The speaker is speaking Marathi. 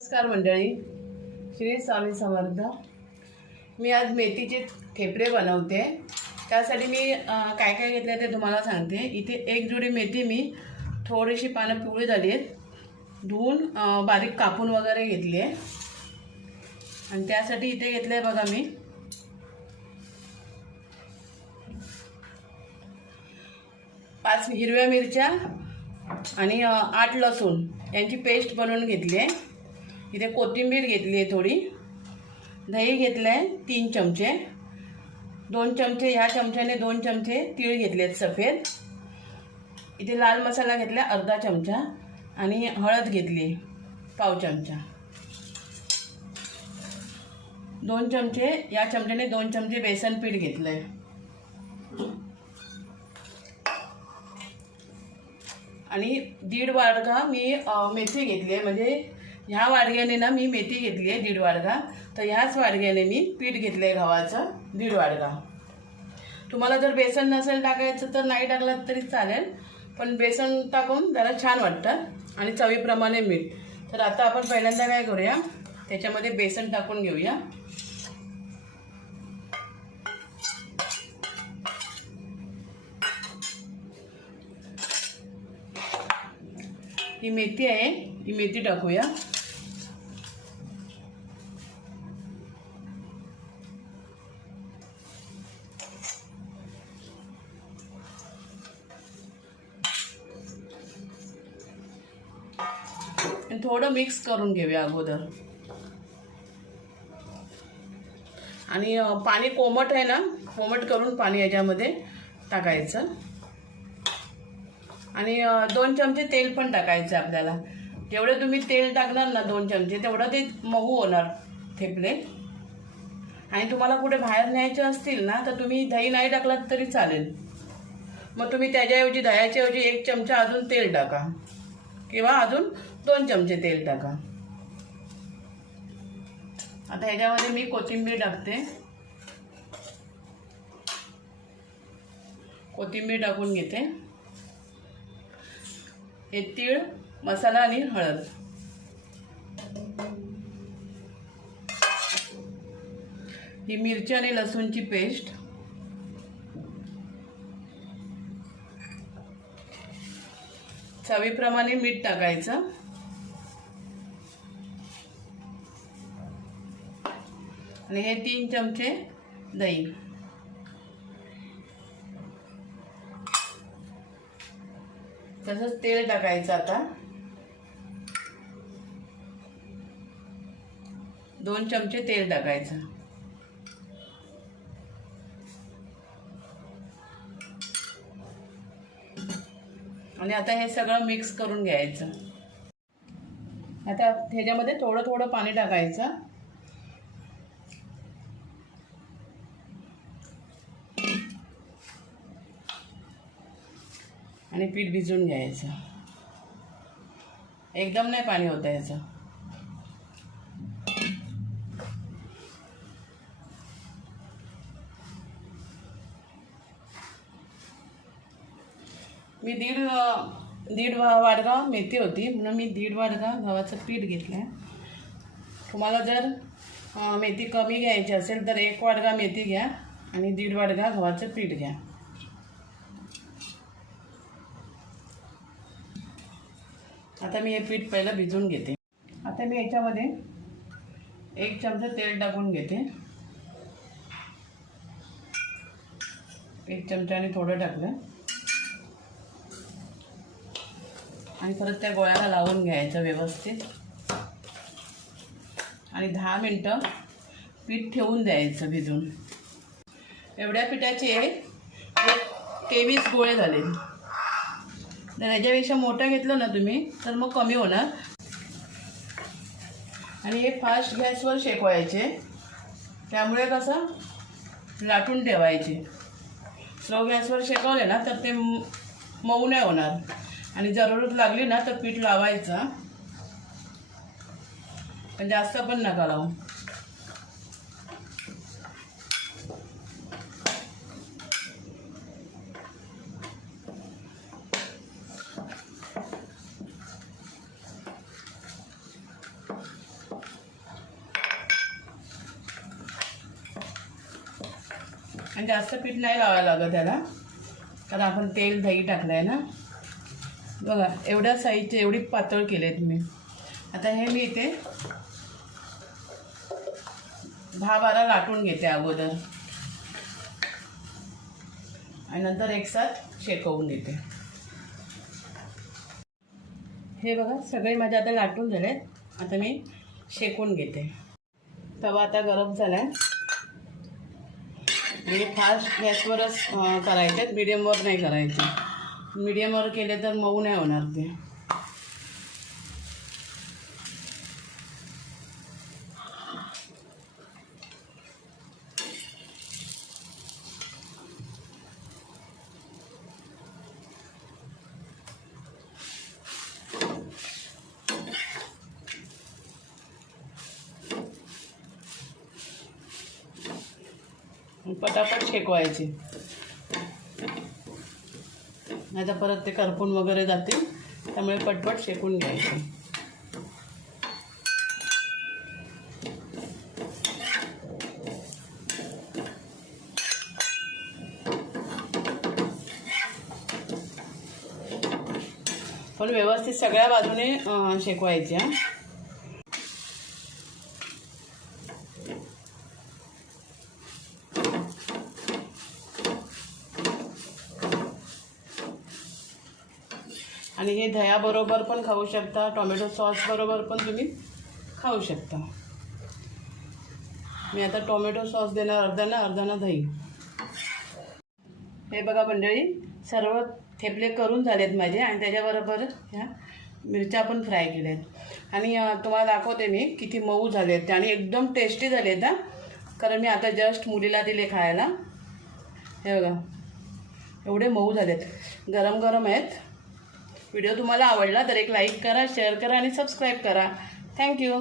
नमस्कार मंडळी. श्री स्वामी समर्थ. मी आज मेथीचे ठेपरे बनवते. त्यासाठी मी काय काय घेतलं ते तुम्हाला सांगते. इथे एक जुडी मेथी मी थोडीशी पानं पिवळी झाली आहेत धुवून बारीक कापून वगैरे घेतली आहे आणि त्यासाठी इथे घेतलं आहे बघा मी. पाच हिरव्या मिरच्या आणि आठ लसूण यांची पेस्ट बनवून घेतली आहे इथे कोथिंबीर घेतली आहे थोडी. दही घेतलं आहे तीन चमचे. दोन चमचे ह्या चमच्याने दोन चमचे तीळ घेतले आहेत सफेद. इथे लाल मसाला घेतला अर्धा चमचा आणि हळद घेतली पाव चमचा. दोन चमचे या चमच्याने दोन चमचे बेसन पीठ घेतलं आहे आणि दीड वाडगा मी मेथी घेतली आहे. म्हणजे ह्या वाडग्याने ना मी मेथी घेतली आहे दीड वाडगा. तर ह्याच वाडग्याने मी पीठ घेतलं आहे गव्हाचं दीड वाडगा. तुम्हाला जर बेसन नसेल टाकायचं तर नाही टाकलं तरी चालेल पण बेसन टाकून जरा छान वाटतं आणि चवीप्रमाणे मीठ. तर आता आपण पहिल्यांदा काय करूया त्याच्यामध्ये बेसन टाकून घेऊया. ही मेथी आहे ही मेथी टाकूया. थोडं मिक्स करून घेऊया अगोदर. आणि पाणी कोमट आहे ना कोमट करून पाणी याच्यामध्ये टाकायचं. आणि दोन चमचे तेल पण टाकायचं आपल्याला. जेवढे तुम्ही तेल टाकणार ना दोन चमचे तेवढं ते मऊ होणार थेपले. आणि तुम्हाला कुठे बाहेर न्यायचे असतील ना तर तुम्ही दही नाही टाकलात तरी चालेल. मग तुम्ही त्याच्याऐवजी दह्याच्याऐवजी एक चमचा अजून तेल टाका. किंवा अजून दोन चमचे तेल टाका. आता ह्याच्यामध्ये मी कोथिंबीर टाकते. कोथिंबीर टाकून घेते. हे तीळ मसाला आणि हळद. ही मिरची आणि लसूणची पेस्ट. चवीप्रमाणे मीठ टाकायचं. आणि हे तीन चमचे दही. तसंच तेल टाकायचं आता. दोन चमचे तेल टाकायचं. आणि आता हे सगळं मिक्स करून घ्यायचं. आता ह्याच्यामध्ये थोडं थोडं पाणी टाकायचं. आणि पीठ भिजून घ्यायचं. एकदम नाही पाणी होतं मी दीड दीड वा- वाडगा मेथी होती. म्हणून मी दीड वाडगा गव्हाचं पीठ घेतलं आहे तुम्हाला जर मेथी कमी घ्यायची असेल तर एक वाडगा मेथी घ्या आणि दीड वाडगा गव्हाचं पीठ घ्या. आता मी हे पीठ पहिलं भिजवून घेते. आता मी याच्यामध्ये एक चमचा तेल टाकून घेते. एक चमच्याने थोडं टाकलं. आणि परत त्या गोळ्याला लावून घ्यायचं व्यवस्थित. आणि दहा मिनटं पीठ ठेवून द्यायचं भिजून. एवढ्या पिठाचे तेवीस गोळे झाले. जर ह्याच्यापेक्षा मोठा घेतलं ना तुम्ही तर मग कमी होणार. आणि हे फास्ट गॅसवर शेकवायचे. त्यामुळे कसं? लाटून ठेवायचे. स्लो गॅसवर शेकवले ना तर ते मऊ नाही होणार. आणि जरूरत लागली ना तर पीठ लावायचं. पण जास्त पण नका लावू. आणि जास्त पीठ नाही लावायला लागत त्याला. कारण आपण तेल दही टाकलं आहे ना. बघा एवढ्या साईजचे एवढी पातळ केले आहेत मी. आता हे मी इथे दहा बारा लाटून घेते अगोदर. आणि नंतर एक साथ शेकवून घेते. हे बघा सगळे माझे आता लाटून झालेत. आता मी शेकून घेते. तवा आता गरम झाला आहे म्हणजे फास्ट गॅसवरच करायचे आहेत मिडियमवर नाही करायचे. मिडियमवर केले तर मऊ नाही होणार ते. पटापट शेकवायचे. नाही तर परत ते करपून वगैरे जातील. त्यामुळे पटपट शेकून घ्यायचे. पण व्यवस्थित सगळ्या बाजूने शेकवायचे हा. आणि हे दह्याबरोबर पण खाऊ शकता टोमॅटो सॉसबरोबर पण तुम्ही खाऊ शकता. मी आता टोमॅटो सॉस देणार अर्ध्याना अर्ध्यानं दही. हे बघा मंडळी सर्व थेपले करून झालेत माझे आणि त्याच्याबरोबर ह्या मिरच्या पण फ्राय केल्या आहेत आणि तुम्हाला दाखवते मी किती मऊ झाले आहेत आणि एकदम टेस्टी झाले आहेत कारण मी आता जस्ट मुलीला दिले खायला. हे बघा एवढे मऊ झालेत. गरम गरम आहेत. व्हिडिओ तुम्हाला आवडला तर एक लाईक करा शेअर करा आणि सबस्क्राईब करा. थँक्यू